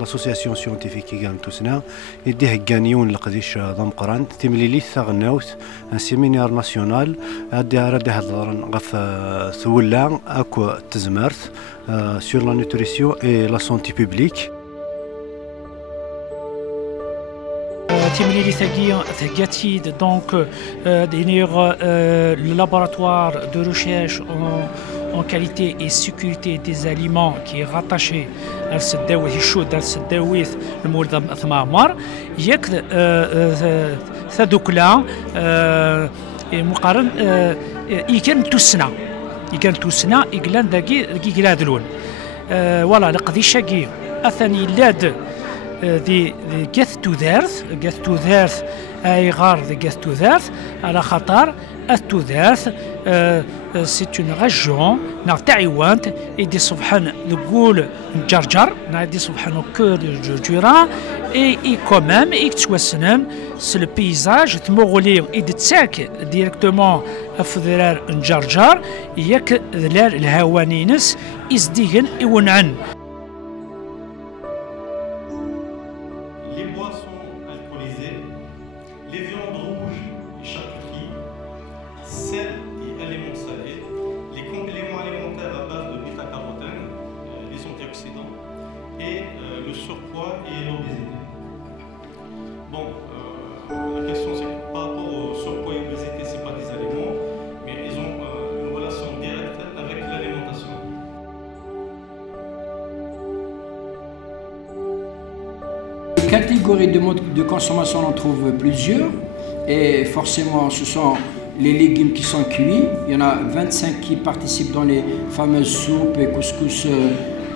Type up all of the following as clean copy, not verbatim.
l'association scientifique qui gagne tous ça et des gagnants لقديش ضمقران تمليلي ثغناوس un séminaire national أدي هذا غف ثولا أكو تزمرت sur la nutrition et la santé publique. Donc, le laboratoire de recherche en qualité et sécurité des aliments qui est rattaché à السداويث الشود السداويث المولد ثمامر ياك ثدوكلا مقارن يكن توسنا يقلان داكي كلادلون ولا لقدي شاكي اثني لاد دي جث تودارث اي غار دي جث تودارث على خطر التودارث سي اون ريجيون نا تايوان ايدي صبحان نقول نجرجر نادي صبحان كو جوران اي كومام اي توسنم سي لو بيزاج تمغولي ايدي تساك ديريكتومون افذرار نجرجر ياك ذلال الهوانينس ازديغن ايونعن. Les viandes rouges et charcuteries, sel et aliments salés, les compléments alimentaires à base de bêta-carotène, les antioxydants, et le surpoids et l'obésité. Bon, la question c'est que par rapport au surpoids et l'obésité, ce n'est pas des aliments, mais ils ont une relation directe avec l'alimentation. Catégories de modes de consommation, on en trouve plusieurs et forcément ce sont les légumes qui sont cuits. Il y en a 25 qui participent dans les fameuses soupes et couscous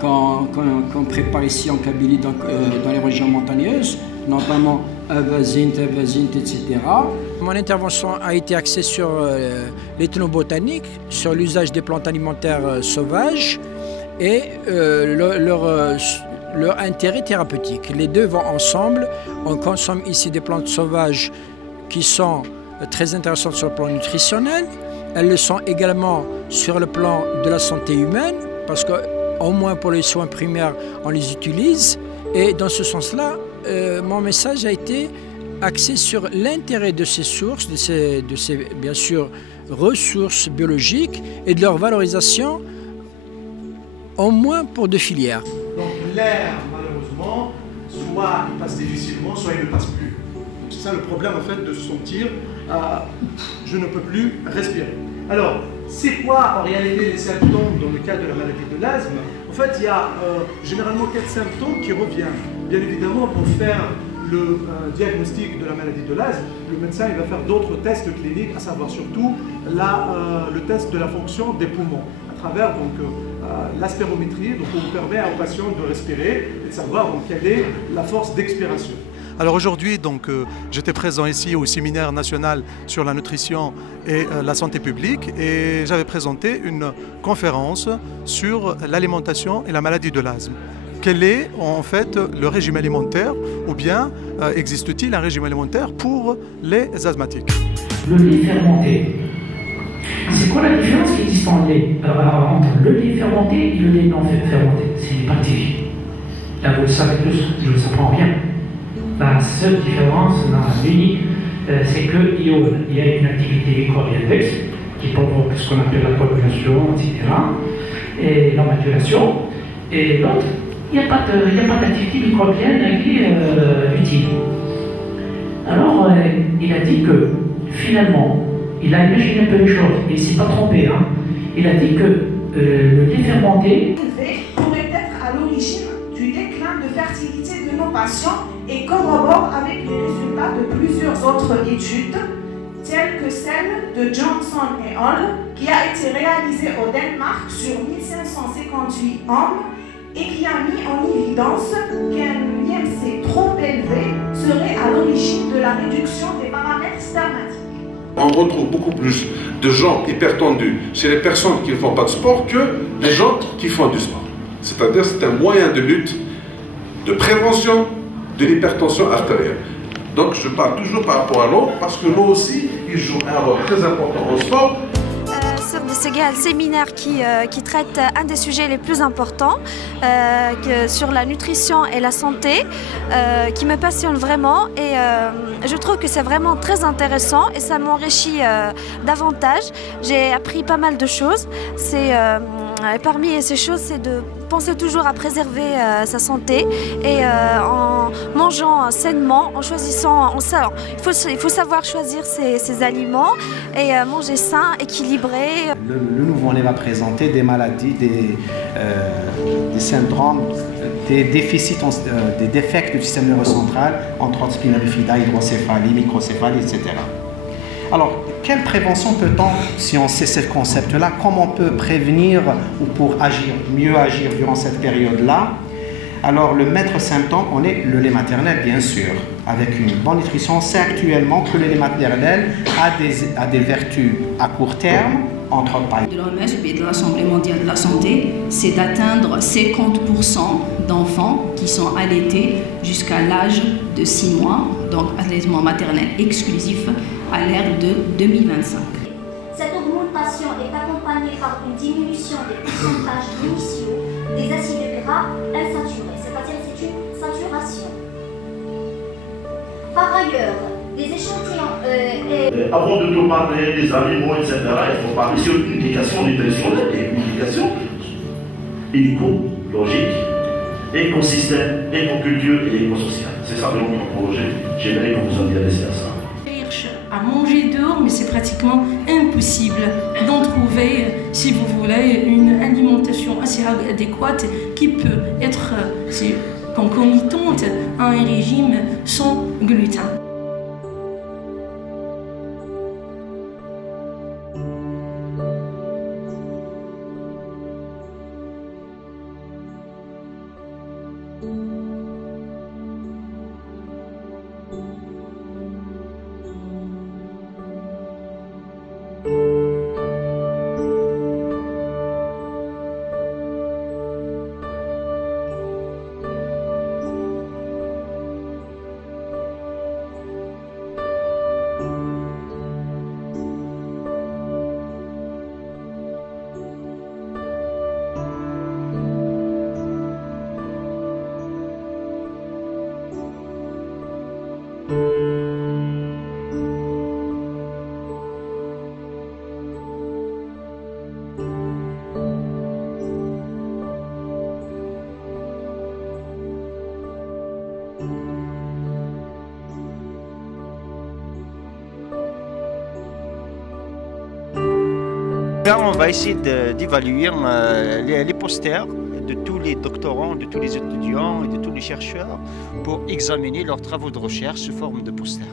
qu'on prépare ici en Kabylie, dans les régions montagneuses, notamment avazint, etc. Mon intervention a été axée sur l'ethnobotanique, sur l'usage des plantes alimentaires sauvages et leur intérêt thérapeutique. Les deux vont ensemble. On consomme ici des plantes sauvages qui sont très intéressantes sur le plan nutritionnel. Elles le sont également sur le plan de la santé humaine, parce qu'au moins pour les soins primaires, on les utilise. Et dans ce sens-là, mon message a été axé sur l'intérêt de ces sources, de ces bien sûr ressources biologiques et de leur valorisation, au moins pour deux filières. Donc l'air, malheureusement, soit il passe difficilement, soit il ne passe plus. C'est ça le problème en fait de se sentir je ne peux plus respirer. Alors, c'est quoi en réalité les symptômes dans le cas de la maladie de l'asthme? En fait, il y a généralement 4 symptômes qui reviennent. Bien évidemment, pour faire le diagnostic de la maladie de l'asthme, le médecin il va faire d'autres tests cliniques, à savoir surtout le test de la fonction des poumons, à travers donc l'aspirométrie, donc on permet aux patients de respirer et de savoir donc, quelle est la force d'expiration. Alors aujourd'hui, donc, j'étais présent ici au séminaire national sur la nutrition et la santé publique et j'avais présenté une conférence sur l'alimentation et la maladie de l'asthme. Quel est en fait le régime alimentaire ou bien existe-t-il un régime alimentaire pour les asthmatiques? Le lait fermenté. C'est quoi la différence qui existe en lait? Alors, entre le lait fermenté et le lait non fermenté, c'est une bactérie. Là, vous le savez tous, je ne vous apprends rien. La seule différence, l'unique, c'est qu'il y a une activité microbienne qui provoque ce qu'on appelle la population, etc. Et la maturation. Et l'autre, il n'y a pas d'activité microbienne qui est utile. Alors, il a dit que finalement, il a imaginé un peu les choses, et il ne s'est pas trompé. Hein. Il a dit que le lait fermenté pourrait être à l'origine du déclin de fertilité de nos patients et corrobore avec les résultats de plusieurs autres études, telles que celle de Johnson et al. Qui a été réalisée au Danemark sur 1558 hommes et qui a mis en évidence qu'un IMC trop élevé serait à l'origine de la réduction des paramètres spermatiques. On retrouve beaucoup plus de gens hypertendus chez les personnes qui ne font pas de sport que les gens qui font du sport. C'est-à-dire c'est un moyen de lutte, de prévention de l'hypertension artérielle. Donc je parle toujours par rapport à l'eau parce que l'eau aussi, il joue un rôle très important au sport. un séminaire qui traite un des sujets les plus importants sur la nutrition et la santé, qui me passionne vraiment et je trouve que c'est vraiment très intéressant et ça m'enrichit davantage. J'ai appris pas mal de choses. Parmi ces choses, c'est de penser toujours à préserver sa santé et en mangeant sainement, en choisissant, il faut savoir choisir ses aliments et manger sain, équilibré. Le nouveau-né va présenter des maladies, des syndromes, des déficits, des défects du système neurocentral, entre autres spina bifida, hydrocéphalie, microcéphalie, etc. Alors, quelle prévention peut-on, si on sait ce concept-là, comment on peut prévenir ou pour mieux agir durant cette période-là? Alors, le maître symptôme, on est le lait maternel, bien sûr. Avec une bonne nutrition, on sait actuellement que le lait maternel a des vertus à court terme, entre autres par de l'OMS et de l'Assemblée mondiale de la santé, c'est d'atteindre 50% d'enfants qui sont allaités jusqu'à l'âge de 6 mois, donc allaitement maternel exclusif à l'ère de 2025. Cette augmentation est accompagnée par une diminution des pourcentages initiaux des acides gras insaturés, c'est-à-dire c'est une saturation. Par ailleurs, des échantillons avant de te parler des aliments, etc., il faut parler sur l'éducation nutritionnelle et l'éducation écologique, écosystème, écoculture et écosocial. C'est ça notre projet. J'aimerais que vous en disiez à ça. À manger dehors, mais c'est pratiquement impossible d'en trouver, si vous voulez, une alimentation assez adéquate qui peut être concomitante à un régime sans gluten. On va essayer d'évaluer les posters de tous les doctorants, de tous les étudiants et de tous les chercheurs pour examiner leurs travaux de recherche sous forme de posters.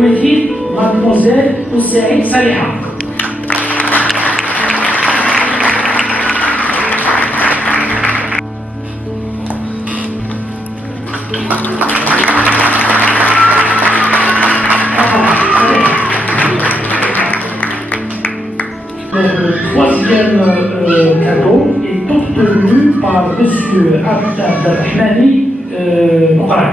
الممثل مادموزيل وسعيد صالحة. Le troisième cadeau est obtenu par M. Abdelrahmani Moukran.